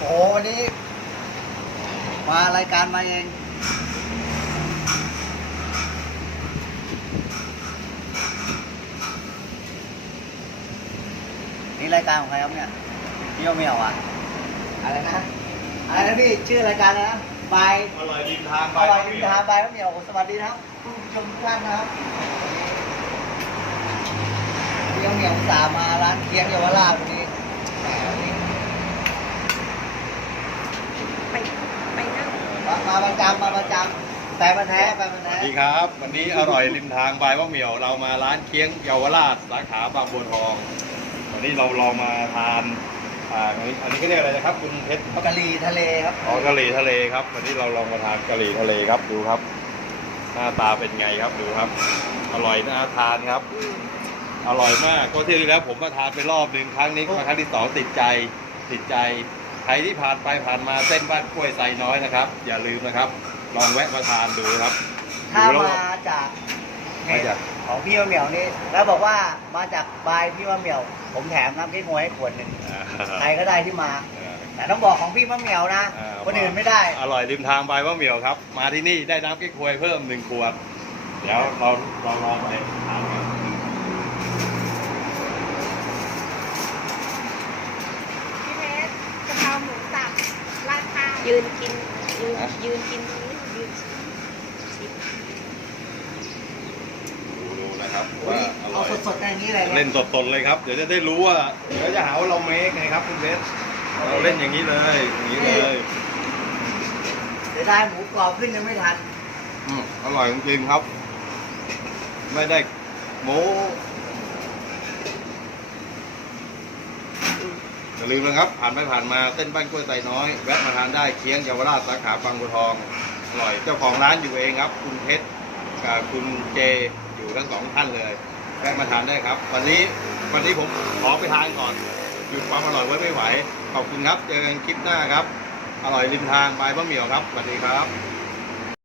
โอ้วันนี้ มารายการมาเอง นี่รายการของใครครับเนี่ยพี่โอเมียวอะ อะไรนะ อะไรนะพี่ชื่อรายการอะไรนะบายอร่อยริมทางอร่อยริมทางบายพี่โอเมียวสวัสดีนะครับผู้ชมทุกท่านนะครับพี่โอเมียวอุตสาห์มาร้านเคียงเยาวราชวันนี้แหมวันนี้ ไปไปนั่ง มามา ประจำมาประจำแฟนมาแท้แฟนมาสแท้วัสดีครับ วันนี้อร่อยริมทางบายว่าเหมียวเรามาร้านเคียงเยาวราชสาขาบางบัวทอง วันนี้เราลองมาทานอ่าอันนี้อันนี้ก็เรียกอะไรนะครับคุณเพชรครับกะหรี่ทะเลครับอ๋อกะหรี่ทะเลครับ วันนี้เราลองมาทานกะหรี่ทะเลครับดูครับ หน้าตาเป็นไงครับดูครับ อร่อยน่าทานครับ อร่อยมากก็ที่แล้วผมมาทานไปรอบหนึ่งครั้งนี้มาครั้งที่สองติดใจติดใจใค รที่ผ่านไปผ่านมาเส้นบ้านกล้วยไซน้อยนะครับ อย่าลืมนะครับ ลองแวะมาทานดูครับถ้าดูแล้วมาจากมาจากของพี่มะเหมียวนี่แล้วบอกว่ามาจากบายพี่มะเหมียว ผมแถมน้ำพริกงวยให้ขวดหนึ่งใครก็ได้ที่มาแต่ต้องบอกของพี่มะเหมียวนะ อ่า คนอื่นไม่ได้ อร่อยริมทางบายมะเหมียวครับ มาที่นี่ได้น้ำเก๊กฮวยเพิ่มหนึ่งขวด เดี๋ยวเราเราลองไปทานกัน พี่เพชรกะเพราหมูสับราดข้าว ยืนกิน ยืนยืนกินตรงนี้ยืนชิมดูดูนะครับอุ๊ว่ายอร่เอาอย สดๆอย่างนี้เลยเล่เนี่ยนสดๆเลยครับ เดี๋ยวจะได้รู้ว่าเดี๋ยวจะหาว่าเราเมคไงครับคุณเพชรเราเล่นอย่างนี้เลยอย่างนี้เลยเดี๋ยวได้หมูกรอบขึ้นยังไม่ทันอืมอร่อยจริงๆครับ ไม่ได้โม้ อย่าลืมนะครับผ่านไปผ่านมาเส้นบ้านกล้วยไตน้อย แวะมาทานได้เคียงเยาวราชสาขาบางบัวทองอร่อยเจ้าของร้านอยู่เองครับ คุณเพชรกับคุณเจอยู่ทั้งสองท่านเลยแวะมาทานได้ครับ วันนี้วันนี้ผมขอไปทานก่อนหยุดความอร่อยไว้ไม่ไหว ขอบคุณครับเจอกันคลิปหน้าครับ อร่อยริมทางบายบะเหมี่ยวครับสวัสดีครับ